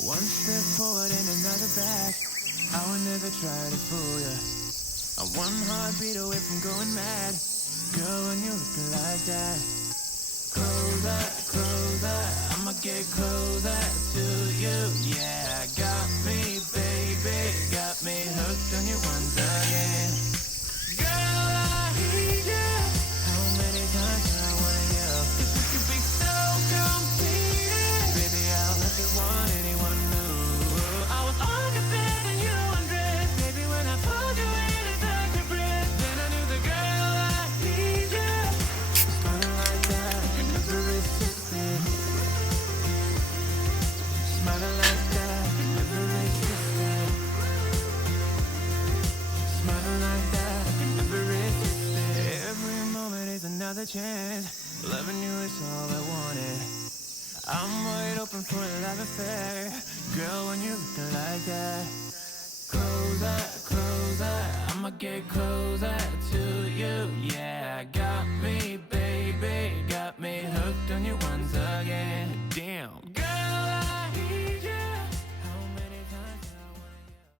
One step forward and another back. I would never try to fool ya. I'm one heartbeat away from going mad. Girl, when you looking like that, closer, closer, I'ma get closer to you. Yeah, got me, baby, got me hooked on you once again. Girl, I need you. How many times do I wanna yell? 'Cause you could be so complete. Baby, I'll look at one anyone knew. I was on your bed and you undressed. Baby, when I pulled you in inside your breath, then I knew the girl I need you. Smiling like that, I can never resist it. Smiling like that, I can never resist it. Smiling like that, I can never resist it. Every moment is another chance. Loving you is all I wanted. I'm wide open for a love affair. Girl, when you're looking like that, closer, closer, I'ma get closer to you. Yeah, got me, baby, got me hooked on you once again.